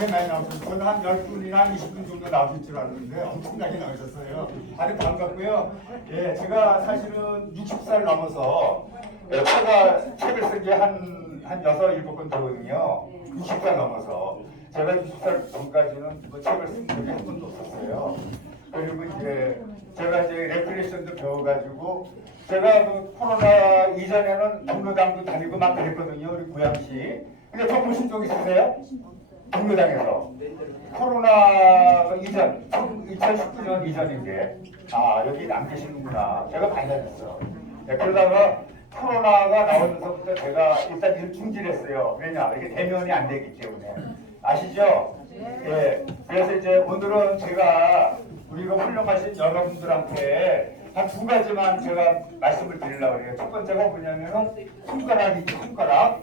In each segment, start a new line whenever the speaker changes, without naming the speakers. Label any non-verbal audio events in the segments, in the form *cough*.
굉장히 많이 나오셨어요. 저는 한 10분이나 20분 정도 나오실 줄 알았는데 엄청나게 나오셨어요. 아주 반갑고요. 예, 제가 사실은 60살 넘어서 예, 제가 책을 쓴 게 한, 한 6, 7권 되거든요. 60살 넘어서. 제가 60살 전까지는 뭐 책을 쓴 적이 한 번도 없었어요. 그리고 이제 제가 이제 레크레이션도 배워가지고 제가 그 코로나 이전에는 경로당도 다니고 막 그랬거든요. 우리 고양시. 근데 저 보신 적 있으세요? 경로당에서. 코로나 이전, 2019년 이전인데, 아, 여기 안 계시는구나. 제가 다녔어. 네, 그러다가 코로나가 나오면서부터 제가 일단 일 중지했어요. 왜냐? 이게 대면이 안 되기 때문에. 아시죠? 예. 그래서 이제 오늘은 제가 우리가 훌륭하신 여러분들한테 한 두 가지만 제가 말씀을 드리려고 그래요. 첫 번째가 뭐냐면은 손가락이죠, 손가락.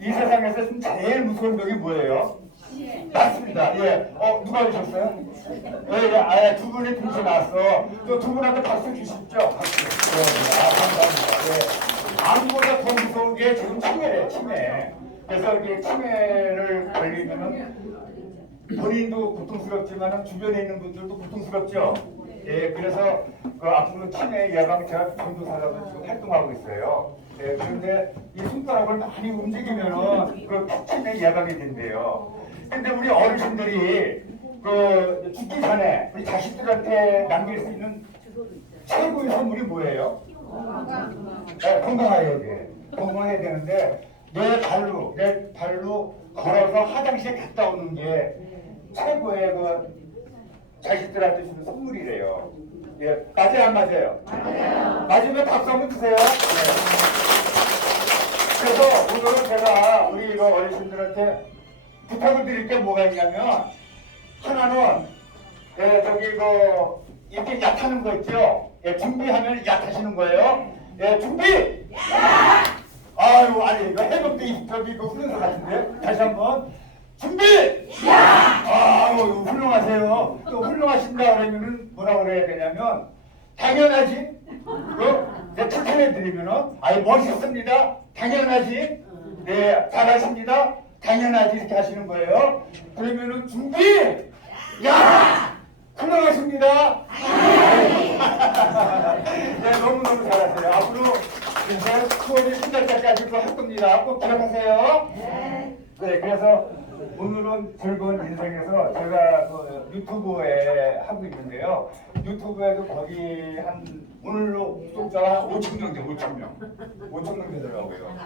이 세상에서 제일 무서운 병이 뭐예요? 맞습니다. 예. 어, 누가 오셨어요? 예, 예. 아, 두 분이 동시에 나왔어. 또 두 분한테 박수 주십시오. 박수. 예, 아, 감사합니다. 예. 암보다 더 무서운 게 지금 치매래, 치매. 그래서 이게 치매를 걸리면은 본인도 고통스럽지만 주변에 있는 분들도 고통스럽죠. 예, 그래서 그 앞으로 치매 예방 제가 전도사라고 지금 활동하고 있어요. 예, 그런데 이 손가락을 많이 움직이면은 그 치매 예방이 된대요. 근데 우리 어르신들이 그 죽기 전에 우리 자식들한테 남길 수 있는 최고의 선물이 뭐예요? 네, 건강해야 돼. 건강해야 되는데 내 발로 내 발로 걸어서 화장실 갔다 오는 게 최고의 그 자식들한테 주는 선물이래요. 예, 맞아요, 안 맞아요? 맞아요. 맞으면 박수 한번 주세요. 네. 그래서 오늘은 제가 우리 이거 어르신들한테 부탁을 드릴 게 뭐가 있냐면 하나는 예, 저기 그 이렇게 얕하는 거 있죠? 예, 준비하면 얕하시는 거예요. 예, 준비! 아유, 아니, 이거 해병대 입탑이 그 훈련소 같은데? 다시 한 번. 준비! 아유, 이거 훌륭하세요. 또 훌륭하신다 그러면은 뭐라 그래야 되냐면, 당연하지? 어? 내 칭찬해 드리면은, 아유, 멋있습니다. 당연하지? 네, 잘하십니다. 당연하지? 이렇게 하시는 거예요. 그러면은, 준비! 야! 훌륭하십니다. 네, 너무 너무 잘하세요. 앞으로 이제 수업이 끝날 때까지도 할 겁니다. 꼭 기억하세요. 네. 그래서 오늘은 즐거운 인생에서 제가 그 유튜브에 하고 있는데요. 유튜브에도 거기 한 오늘로 구독자가 5천 명 돼, 5천 명. 5천 명 되더라고요.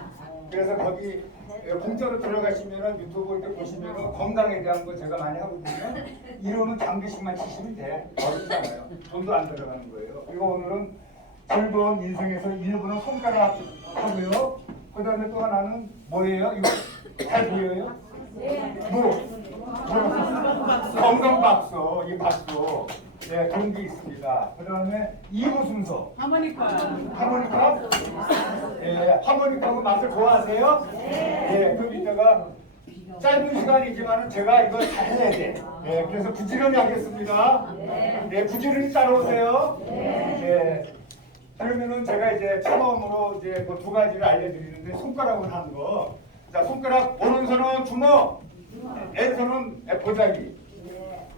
그래서 거기 공짜로 들어가시면은 유튜브 이렇게 보시면은 건강에 대한 거 제가 많이 하거든요. 이러면 장기식만 치시면 돼. 어렵잖아요. 돈도 안 들어가는 거예요. 그리고 오늘은 즐거운 인생에서 일부는 손가락 하고요. 그 다음에 또 하나는 뭐예요? 이거 잘 보여요? 뭐? 건강 박수, 이 박수. 네, 게 있습니다. 그 다음에 2부 순서.
하모니카.
하모니카? 예, 하모니카고 맛을 좋아하세요? 예, 그럼 이따가 짧은 시간이지만 제가 이걸 잘 해야 돼. 예, 그래서 부지런히 하겠습니다. 예, 부지런히 따라오세요. 예. 그러면은 제가 이제 처음으로 이제 그두 가지를 알려드리는데 손가락으로 하는 거. 자, 손가락 오른손은 주먹, 왼손은 보자기.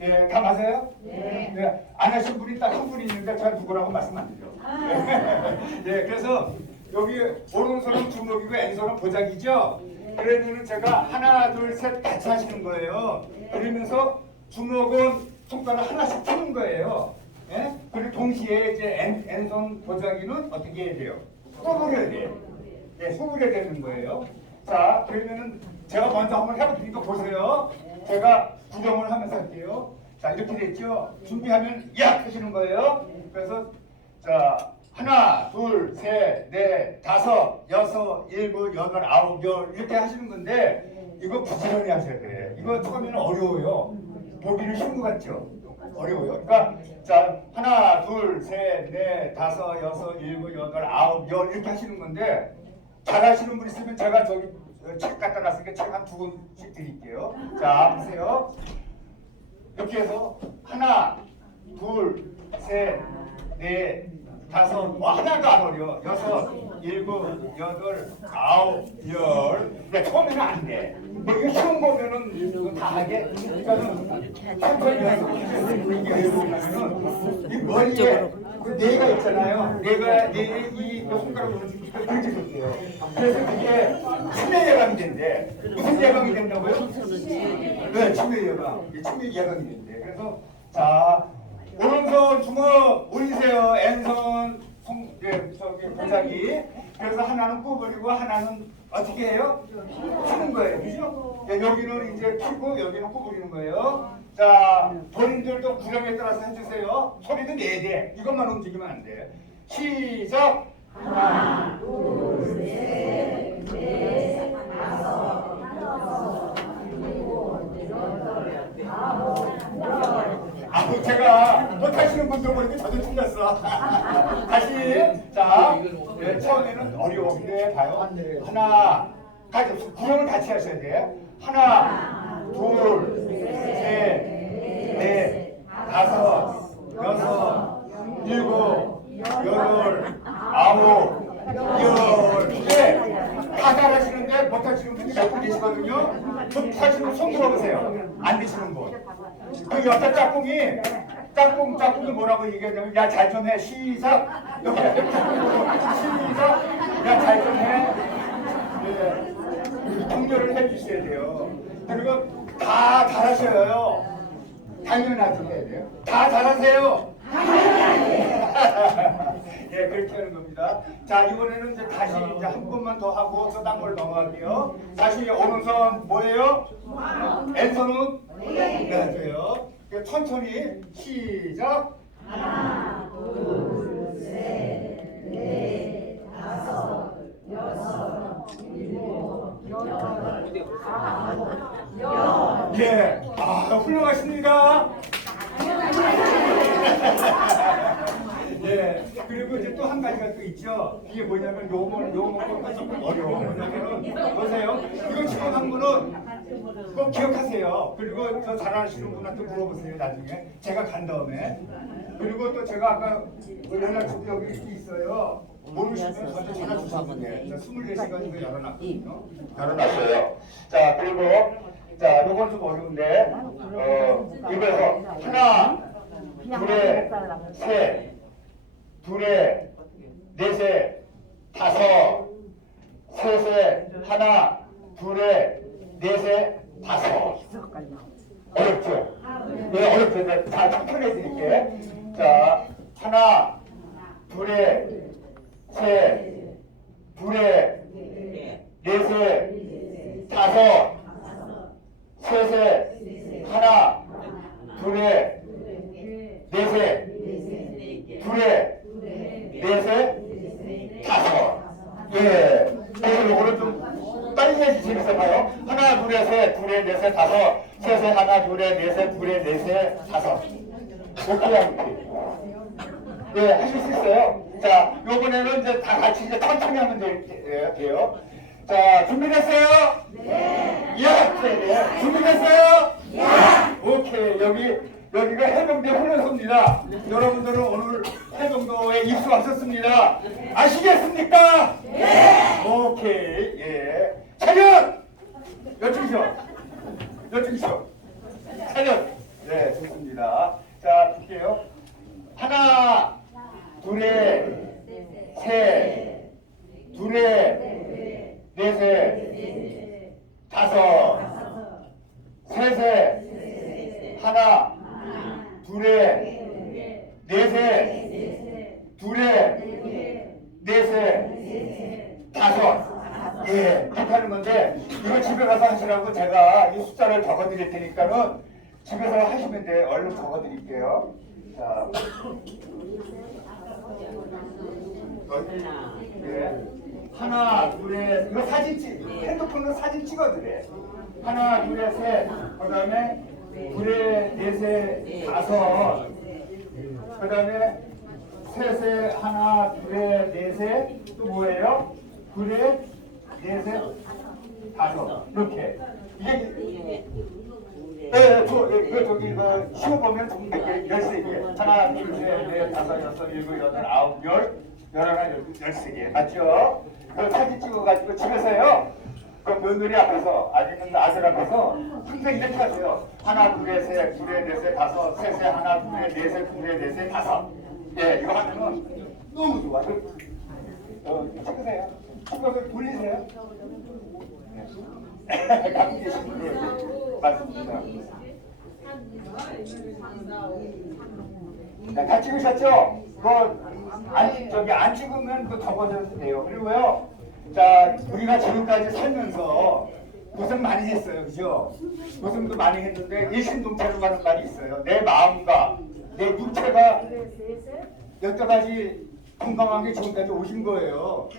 예, 다 맞아요? 네. 안 하신 분이 딱 한 분이 있는데 제가 누구라고 말씀 안 드려. *laughs* 예, 그래서 여기 오른손은 주먹이고 왼손은 보자기죠? 그러면은 제가 하나, 둘, 셋 같이 하시는 거예요. 그러면서 주먹은 손가락 하나씩 푸는 거예요. 예? 그리고 동시에 이제 왼, 왼손 보자기는 어떻게 해야 돼요? 구부려야 돼요. 예, 구부려야 되는 거예요. 자, 그러면은 제가 먼저 한번 해보니까 보세요. 제가 구경을 하면서 할게요. 자, 이렇게 됐죠? 준비하면 야! 하시는 거예요. 그래서 자, 하나, 둘, 셋, 넷, 다섯, 여섯, 일곱, 여덟, 아홉, 열 이렇게 하시는 건데 이거 부지런히 하셔야 돼. 이거 처음에는 어려워요. 보기는 쉬운 것 같죠? 어려워요. 그러니까 자 하나, 둘, 셋, 넷, 다섯, 여섯, 일곱, 여덟, 아홉, 열 이렇게 하시는 건데 잘하시는 분 있으면 제가 저기 어, 책 갖다 놨으니까 책 한 두 권씩 드릴게요. 자 보세요. 이렇게 해서 하나, 둘, 셋, 넷, 다섯, 뭐 하나도 안 어려. 여섯, 일곱, 여덟, 아홉, 열. 근데 처음에는 안 돼. 뭐 이거 시험 보면은 이거 다 과하게 그러니까는 천천히 해서 이게 왜 그러냐면은 이 머리에 그 뇌가 있잖아요. 뇌가 뇌에 이 손가락으로 좋대요. 그래서 그게 치매 예방이 된대. 무슨 예방이 된다고요? 네, 치매 예방. 치매 예방이 된대. 그래서 자 오른손 주먹 올리세요. 왼손 송, 예, 저기 도자기. 그래서 하나는 구부리고 하나는 어떻게 해요? 푸는 거예요. 그죠? 예, 여기는 이제 푸고 여기는 구부리는 거예요. 자, 본인들도 구령에 따라서 해주세요. 소리도 내야 돼. 이것만 움직이면 안 돼. 시작! 아, 제가 못하시는 분들 보니까 저도 틀렸어. *laughs* 다시, 자, 네, 처음에는 어려운데 봐요. 하나, 같이 구령을 같이 하셔야 돼. 하나, 둘, 셋, 넷, 다섯, 여섯, 일곱, 여덟, 아홉, 열, 네. 다 잘하시는데 못하시는 분이 몇분 계시거든요. 못하시는 손 들어보세요. 안 되시는 분. 그 여자 짝꿍이 짝꿍 짝꿍이 뭐라고 얘기하냐면 야 잘 좀 해 시작 이렇게 시작 야 잘 좀 해. 네. 독려를 해주셔야 돼요. 그리고 다 잘하셔요. 돼요. 다 잘하세요. *laughs* 예, 그렇게 하는 겁니다. 자, 이번에는 이제 다시 이제 한 번만 더 하고 저딴 걸 넘어갈게요. 다시 오른손 뭐예요? 왼손은 네, 돼요. 천천히 시작. 예, 아, 훌륭하십니다. *laughs* 예, 그리고 이제 또 한 가지가 또 있죠. 이게 뭐냐면 요거 요거 조금 어려워. 뭐냐면은 보세요. 이거 지금 한 분은 꼭 기억하세요. 그리고 저 잘하시는 분한테 물어보세요. 나중에 제가 간 다음에. 그리고 또 제가 아까 그 연락처도 여기 있어요. 모르시면 저한테 전화 주시면 돼요. 24시간 열어놨거든요. 열어놨어요. 자, 그리고 자, 요건 좀 어려운데 어, 이거에서 하나, 둘에, 셋, 둘에, 넷에, 다섯, 셋에, 하나, 둘에, 넷에, 다섯. 어렵죠? 네, 어렵죠. 네, 다 천천히 해드릴게. 자, 하나, 둘에, 셋, 둘에, 넷에, 다섯, 셋에, 하나, 둘에, 넷에, 둘에, 넷에, 다섯. 예. 그리고 요거는 좀 빨리 해야지 재밌어봐요. 하나, 둘에, 셋, 둘에, 넷에, 다섯, 셋에, 하나, 둘에, 넷에, 둘에, 넷에, 다섯. 오케이, 오케이. 네, 하실 수 있어요. 자, 요번에는 이제 다 같이 이제 천천히 하면 될- 돼요. 자, 준비됐어요? 네. 예, 네, 네. 준비됐어요? 예. 오케이, 여기, 여기가 해병대 훈련소입니다. 여러분들은 오늘 해병도에 입수하셨습니다. 아시겠습니까? 네. 오케이, 예. 차렷! 여쭈시오. 여쭈시오. 차렷. 네, 좋습니다. 자, 볼게요. 하나, 둘에, 셋, 둘에, 넷에, 다섯, 셋에, 하나, 둘에, 넷에, 둘에, 넷에, 다섯. 예, 그렇게 하는 건데, 이거 집에 가서 하시라고 제가 이 숫자를 적어 드릴 테니까는 집에서 하시면 돼. 얼른 적어 드릴게요. 자. 네. 하나, 둘에, 이거 사진 찍, 핸드폰으로 사진 찍어드래. 하나, 둘에, 셋, 그 다음에 둘에, 넷에, 다섯, 그 다음에 셋에, 하나, 둘에, 넷에, 또 뭐예요? 둘에, 넷에, 다섯. 이렇게. 이게 네, 네, 저, 예, 그, 저기, 그, 쉬어보면 좀몇 개, 열세 개. 하나, 둘, 셋, 넷, 다섯, 여섯, 일곱, 여덟, 아홉, 열, 열하나, 열, 열세 개. 맞죠? 그 사진 찍어가지고 집에서요. 그 며느리 앞에서 아니면 아들 앞에서 항상 이렇게 하세요. 하나, 둘에 셋, 둘에 넷에 다섯, 셋에 하나, 둘에 넷에 둘에 넷에 다섯. 예, 이거 하면은 너무 좋아. 그, 어, 찍으세요. 한번을 돌리세요. 네. 갖고 계신 분들 맞습니다. 네, 다 찍으셨죠? 뭐, 안, 저기 안 찍으면 또 접어져도 돼요. 그리고요, 자, 우리가 지금까지 살면서 고생 많이 했어요. 그죠? 고생도 많이 했는데, 일심동체로 가는 말이 있어요. 내 마음과 내 육체가 여태까지 건강하게 지금까지 오신 거예요.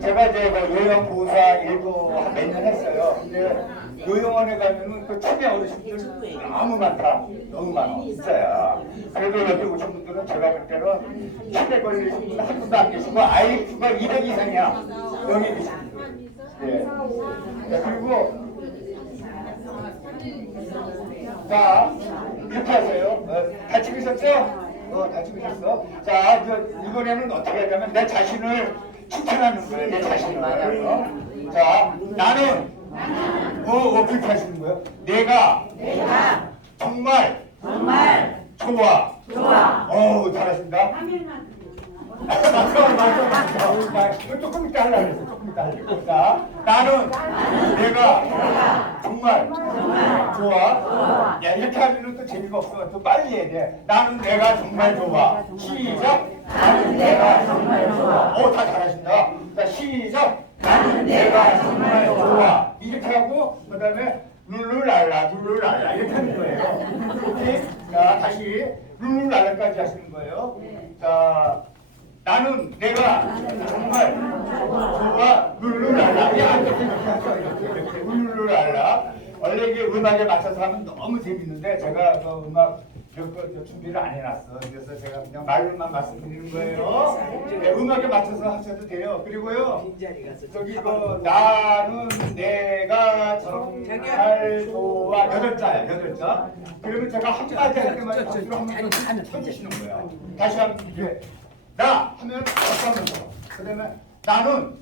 제가 이제 뭐 요양 보호사 일도 한몇년 했어요. 근데 요양원에 가면은 그 초대 어르신들 너무 많다. 너무 많아. 진짜야. 그래도 여기 오신 분들은 제가 볼 때는 치매 걸리신 분한 분도 안 계시고 IQ가 200 이상이야. 여기 계신 분들. 예. 네, 그리고 자, 이렇게 하세요. 어, 다 찍으셨죠? 어, 다 찍으셨어? 자, 이제 이번에는 어떻게 하냐면 내 자신을 칭찬하는 거예요. 내 자신을. 어? 자, 나는 어, 어, 그렇게 하시는 거예요. 내가 정말 좋아. 어우, 잘하신다. 맞아, 맞아, 맞아. 자, 이거 조금 이따 하려고 했어. 조금 이따 하려고. 자, 나는 내가 정말 좋아. 야, 이렇게 하면 또 재미가 없어. 좀 빨리 해야 돼. 나는 내가 정말 좋아. 시작. 나는 내가 정말 좋아. 어, 다 잘하신다. 자, 시작. 나는 내가 정말 좋아. 이렇게 하고, 그 다음에 룰루랄라, 룰루랄라. 이렇게 하는 거예요. 오케이? 자, 다시 룰루랄라까지 하시는 거예요. 자, 나는 내가 정말 좋아. 룰루랄라 이렇게 룰루랄라 원래 이게 음악에 맞춰서 하면 너무 재밌는데 제가 그 음악 준비를 안 해놨어. 그래서 제가 그냥 말로만 말씀드리는 거예요. 네, 음악에 맞춰서 하셔도 돼요. 그리고요 저기 그 나는 내가 정말 좋아. 여덟 자야 여덟 자. 그러면 제가 한마디 할 때마다 박수로 한번 쳐주시는 거예요. 다시 한번 이게 나 하면 어쩌면서 그다음에 나는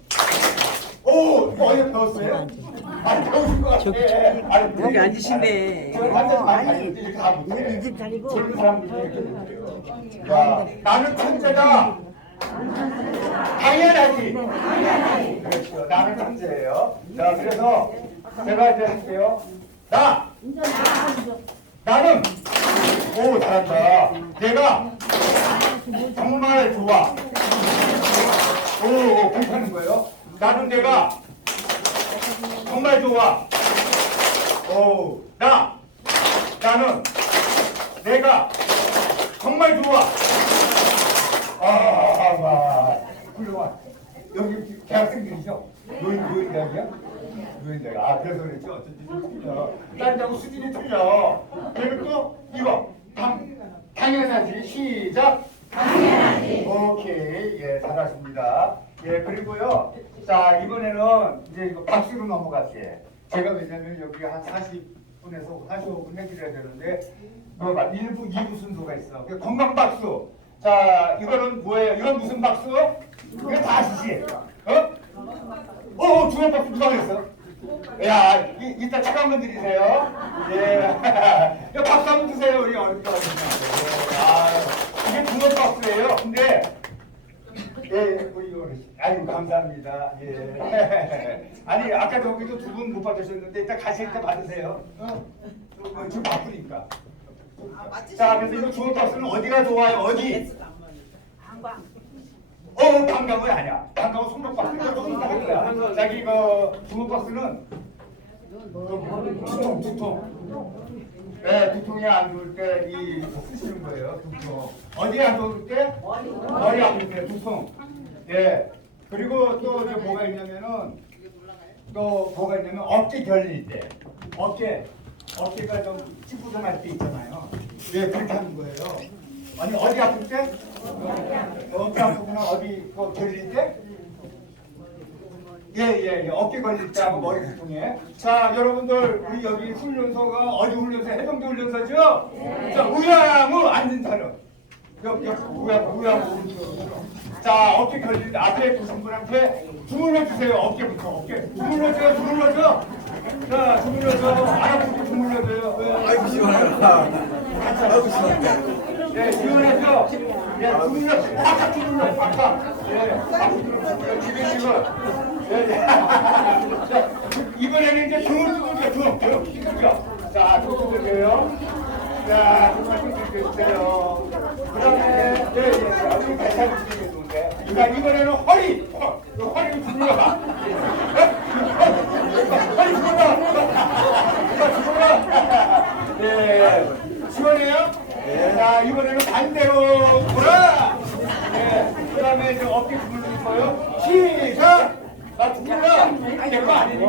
오 이거 어디 배웠어요? 안 배우신 것 같아. 아니,
여기 앉으시네.
저 완전 많이 다니는데 이렇게 다 못해.
이집 다니고.
젊은 사람들이 이렇게 못해요. 야, 나는 천재다. 당연하지. 그렇죠. 나는 천재예요. 자, 그래서 제가 이제 할게요. 나. 나는 오 잘한다. 내가 정말 좋아. 오, 오 괜찮은 거예요. 나는 내가 정말 좋아. 오, 나 나는 내가 정말 좋아. 아, 와, 훌륭한. 여기 대학생들이죠? 노인 노인 대학이야? 노인 대학. 아, 그래서 그랬지. 어쩐지 좀 틀려. 딴 데하고 수준이 틀려. 그리고 또 이거 당 당연하지. 시작. 오케이, 예, 잘하십니다. 예, 그리고요. 자, 이번에는 이제 이거 박수로 넘어갈게. 제가 왜냐면 여기 한 40분에서 45분 해드려야 되는데, 뭐, 1부, 2부 순서가 있어. 그 건강 박수. 자, 이거는 뭐예요? 이건 무슨 박수? 이거 다 아시지? 어? 어, 중앙 박수 누가 그랬어? 야, 이, 이따 책 한번 드리세요. 예. *laughs* 박수 한번 주세요, 우리 어렵게 하시면. 아, 이게 중원 박스예요. 근데 예, 우리 어르신. 아유, 감사합니다. 예. *laughs* 아니, 아까 저기도 두 분 못 받으셨는데 이따 가실 때 받으세요. 어? 어, 지금 바쁘니까. 자, 그래서 이거 중원 박스는 어디가 좋아요? 어디? 어, 반가워이 아니야. 반가워 손목 박스. 자기 이거 중원 박스는 두통, 두통. 네, 두통이 안 좋을 때 이 쓰시는 거예요. 두통. 어디 안 좋을 때? 머리 아플 때 두통. 예. 그리고 또 이제 뭐가 있냐면은 또 뭐가 있냐면 어깨 결릴 때. 어깨 어깨가 좀 찌뿌둥할 때 있잖아요. 예, 그렇게 하는 거예요. 아니 어디 아플 때? 어깨 아프거나 어디 그 결릴 때? 예예 예, 어깨 걸릴 때 하고 머리 두통에 자 여러분들 우리 여기 훈련소가 어디 훈련소 해병대 훈련소죠? 자 우양우 앉은 사람 여기 우양 우양우 자 어깨 걸릴 때 앞에 보신 분한테 주물러 주세요 어깨부터 어깨 주물러 줘요 주물러 줘 자, 주물러서 알아보고 주물러 줘요. 네.
아이고 시원하다. 아이고 시원해.
네, 시원하죠? 네, 주물러, 팍팍 주물러, 팍팍. 네, 팍팍 주물러. 네, 네. 자, 이번에는 이제 등을 두들겨, 등, 등, 두들겨. 자, 등 두들겨요. 자, 두들겨주세요. 그 다음에, 네, 네, 자, 우리 배탈 두들겨 좋은데. 자, 이번에는 허리, 어, 이 허리를 두들려봐. 허리 두들려. 주물러. 네, 시원해요? 자, 이번에는 반대로 돌아! 네, 그 다음에 이제 어깨 주물러 거예요. 시작! 아, 아니니까. 네.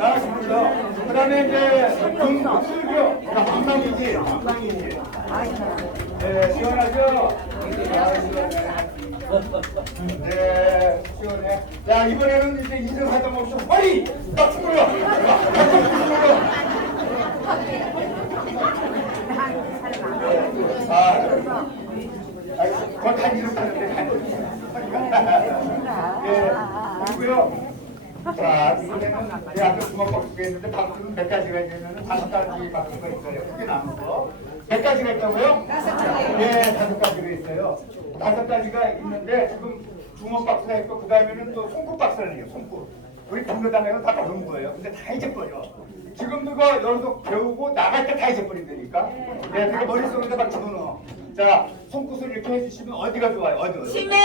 아, 주물러. 그 다음에 이제 등 풀교. 방랑이지, 방랑이지. 네, 시원하죠? 아. 네, 시원해. 야, 이번에는 이제 인정 하다 없이 허리! 딱 주물러! 아, 아니, 그건 단지로 타는데, 단지. 예, 그리고요. 자, 이번에는 내 앞에 주먹 박수가 있는데, 박수는 몇 가지가 있냐면, 다섯 가지 박수가 있어요. 크게 나눈 거. 몇 가지가 있다고요? 예, 다섯 가지가 있어요. 다섯 가지가 있는데, 지금 주먹 박수가 있고, 그 다음에는 또 손톱 박수를 해요, 손톱. 우리 동료단에는 다 배운 거예요. 근데 다 잊어버려. 지금 누가 여기서 배우고 나갈 때 다 잊어버린다니까. 네, 내가 머릿속에다 막 집어넣어. 자, 손끝을 이렇게 해주시면 어디가 좋아요? 어디, 어디?
치매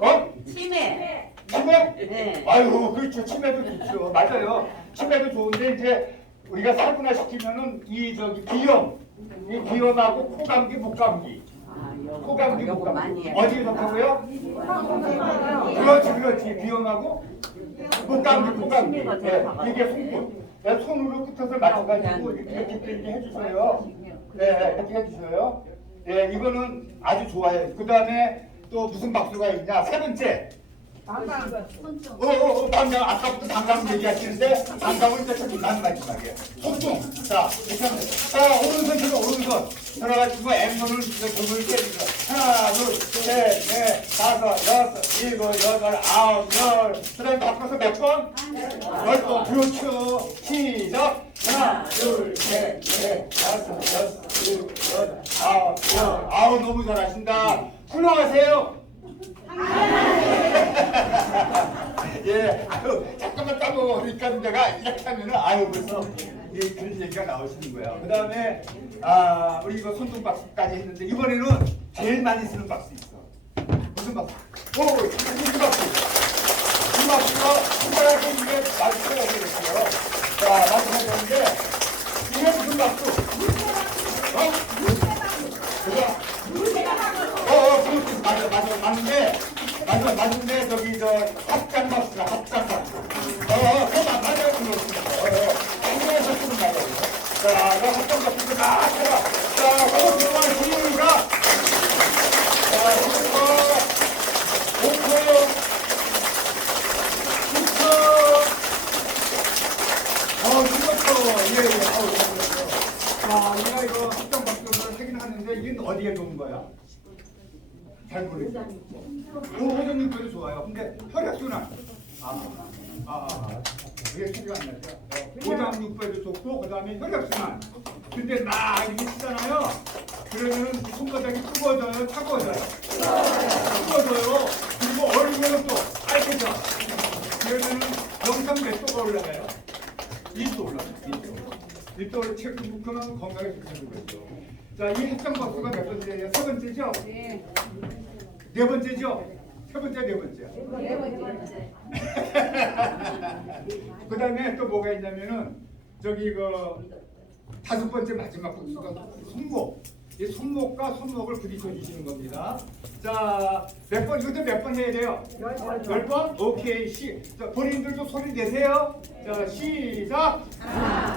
어?
치매
치매?
네.
아유, 그렇죠. 치매도 좋죠. 맞아요. 치매도 좋은데 이제 우리가 살구나 시키면은 이 저기 비염, 이 비염하고 코감기, 목감기, 코감기, 목감기 어디에 좋다고요? 그렇지, 그렇지. 비염하고 목감기, 코감기. 네, 이게 손끝. 네, 손으로 끝에서 맞춰가지고 이렇게 이렇게 이렇게 해주세요. 네, 이렇게 해주세요. 네, 이거는 아주 좋아요. 그 다음에 또 무슨 박수가 있냐? 세 번째. 어, 어, 어, 방금 아까부터 방금 얘기하시는데 방금은 이제 저기 난 마지막에 손등 자, 자 오른손 들어 오른손. 들어가지고 이제 등을 깨주고. 하나 둘 셋 넷 다섯 여섯 일곱 여덟 아홉 열. 그다음에 바꿔서 몇 번? 열 번. 그렇죠. 시작. 하나 둘 셋 넷 다섯 여섯 일곱 여덟 아홉 열. 아우 너무 잘하신다 훌륭하세요 *laughs* 예, 아유, 잠깐만 까먹으니까 내가 이렇게 하면은 아유 벌써 이 그런 얘기가 나오시는 거야. 그 다음에 아 우리 이거 손등 박수까지 했는데 이번에는 제일 많이 쓰는 박수 있어. 무슨 박수? 오, 이 박수. 이 박수가 손가락에 이게 맞춰야 되겠어요. 자, 맞춰야 되는데 이게 무슨 박수? 어? 맞아, 맞아, 맞는데, 맞아, 맞는데, 저기, 저, 합장 박수가 합장 박수. 어, 어, 맞- 맞아요, 그렇습니다. 어, 어, 한국에서 쓰는 말이에요. 자, 그 합장 박수가 다 쳐라. 자, 그거 들어가, 시작! 자, 여기서, 5초, 10초, 어, 15초, 예, 예, 아우. 자, 내가 이거 합장 박수를 하긴 하는데, 이건 어디에 좋은 거야? 잘 모르겠어요. 호호정님 거도 좋아요. 근데 혈액순환. 아, 아, 아. 그게 소리가 안 나죠. 고장육부에도 좋고, 그 다음에 혈액순환. 근데 막 이렇게 치잖아요. 그러면은 손바닥이 뜨거워져요, 차가워져요. 뜨거워져요. 그리고 얼굴은 또 빨개져. 그러면은 영상 몇 도가 올라가요? 1도 올라가요. 1도. 1도를 체크 그만 건강에 좋다는 거죠. 자, 이 합장 박수가 몇 번째예요? 세 번째죠? 네 번째죠? 세 번째, 네 번째. *laughs* 그 다음에 또 뭐가 있냐면은 저기 그 다섯 번째 마지막 복수가 손목. 이 손목과 손목을 부딪혀 주시는 겁니다. 자, 몇 번, 이것도 몇 번 해야 돼요? 열 번? 오케이, 시. 자, 본인들도 소리 내세요. 자, 시작.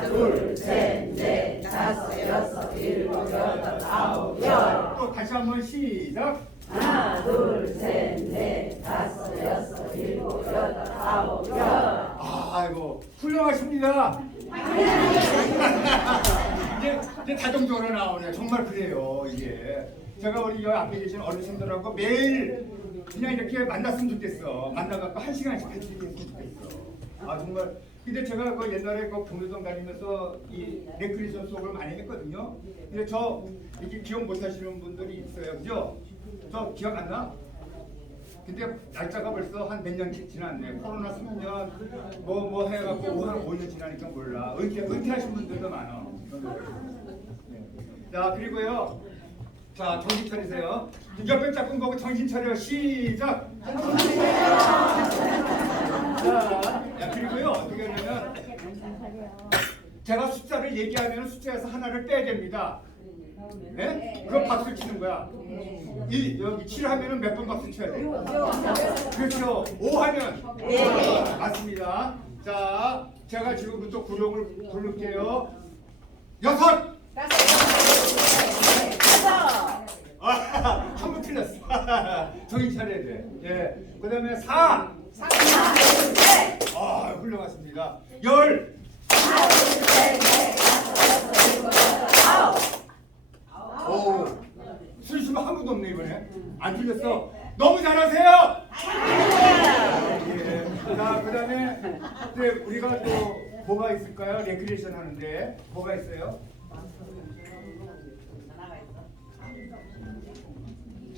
둘셋 넷 다섯 여섯 일곱 여덟 아홉 열
또 다시 한번 시작.
하나 둘 셋 넷 다섯 여섯 일곱 여덟 아홉 열
아이고, 훌륭하십니다. *laughs* 이제, 이제 자동적으로 나오네. 정말 그래요, 이게. 제가 우리 여기 앞에 계신 어르신들하고 매일 그냥 이렇게 만났으면 좋겠어. 만나갖고 한 시간씩 같이 얘기했으면 좋겠어. 아 정말. 근데 제가 그 옛날에 그 경로동 다니면서 이 레크리션 수업을 많이 했거든요. 근데 저 이렇게 기억 못 하시는 분들이 있어요. 그죠? 저 기억 안 나? 근데 날짜가 벌써 한 몇 년 지났네. 코로나 3년 뭐뭐 해갖고 한 5년 지나니까 몰라. 은퇴 은퇴하신 분들도 많아. 네. 자 그리고요. 자 정신 차리세요. 옆에 짝꿍 보고 정신 차려 시작. 자, 야, 그리고요 어떻게 하냐면 제가 숫자를 얘기하면 숫자에서 하나를 빼야 됩니다. 네? 그럼 박수 치는 거야. 이 여기 7 하면은 몇 번 박수 쳐야 돼? 그렇죠. 5 하면 맞습니다. 자, 제가 지금부터 구령을 부를게요. 여섯. 아, 한 번 틀렸어. 정신 차려야 돼. 예. 그 다음에 4. 아, 훌륭하십니다. 열. 오. 술 쉬면 한 분도 없네 이번에. 안 틀렸어. 너무 잘하세요. 예. 자, 그 다음에 이제 우리가 또 뭐가 있을까요? 레크리에이션 하는데 뭐가 있어요?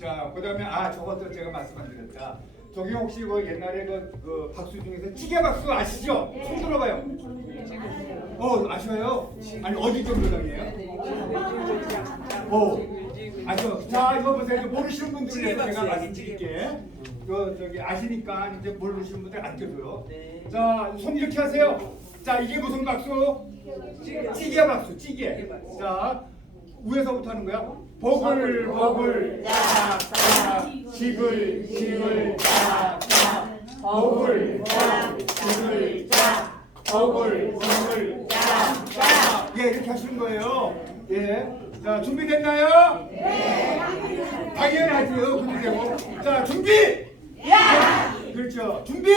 자, 그다음에 아 저것도 제가 말씀 안 드렸다. 저기 혹시 그 옛날에 그, 그 박수 중에서 찌개 박수 아시죠? 손 들어봐요. 어 아셔요? 아니 어디 정도당이에요? 어 아죠. 자 이거 보세요. 모르시는 분들을 위해서 제가 말씀드릴게. 그 저기 아시니까 이제 모르시는 분들 아껴줘요. 자 손 이렇게 하세요. 자 이게 무슨 박수? 찌개 박수. 찌개. 자 위에서부터 하는 거야. 보글 보글 짝짝 지글 지글 짝짝 보글 짝 지글 짝 보글 보글 짝짝 예 이렇게 하시는 거예요. 예. 자 준비됐나요? 네. 당연하죠. 준비되고. 자 준비. 야. 그렇죠. 준비.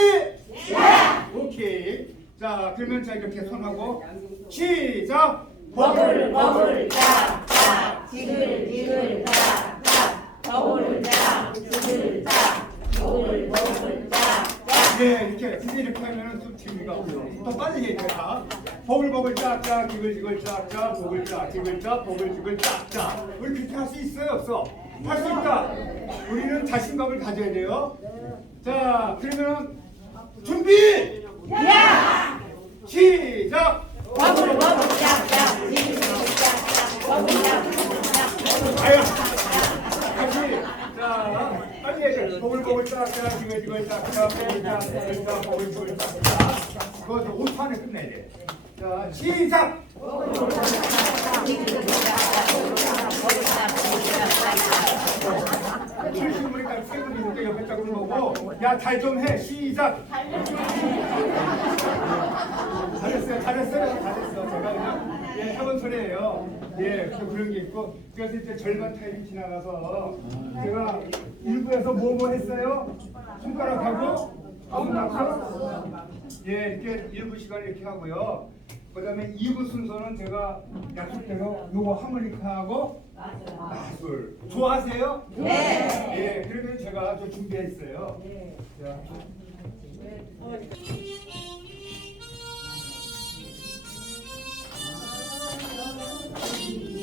야. 오케이. 자 그러면 자 이렇게 손하고 시작.
버블 버블 짝짝 지글 지글 짝짝 버블 짝 지글 짝 버블 버블 짝짝
네, 이렇게 이렇게 하면은 좀 재미가 없어. 더 빨리 얘기해 봐. 보글보글 짝짝, 지글지글 짝짝, 보글짝, 지글짝, 보글지글 짝짝. 우리 그렇게 할 수 있어요, 없어? 할 수 있다. 우리는 자신감을 가져야 돼요. 자, 그러면 준비.
야
시작. 보글보글 짝짝, 지글지글 보글짝, 보글짝, 보글지글 짝짝. 그거 5초 안에 끝내야 돼. 자, 시작. 출신 보니까 세분 있는데 옆에 짝을 보고 야 잘 좀 해 시작 잘했어요 잘했어요 잘했어. 제가 그냥 예, 해본 소리예요. 예또 그런 게 있고. 그래서 이제 절반 타임이 지나가서 제가 일부에서 뭐뭐 했어요? 손가락하고 손가락하고 예 이렇게 일부 시간 이렇게 하고요. 그 다음에 2부 순서는 제가 약속대로 요거 하모니카하고 마술. 좋아하세요? 네. 예, 그러면 제가 저 준비했어요. 자, Thank you.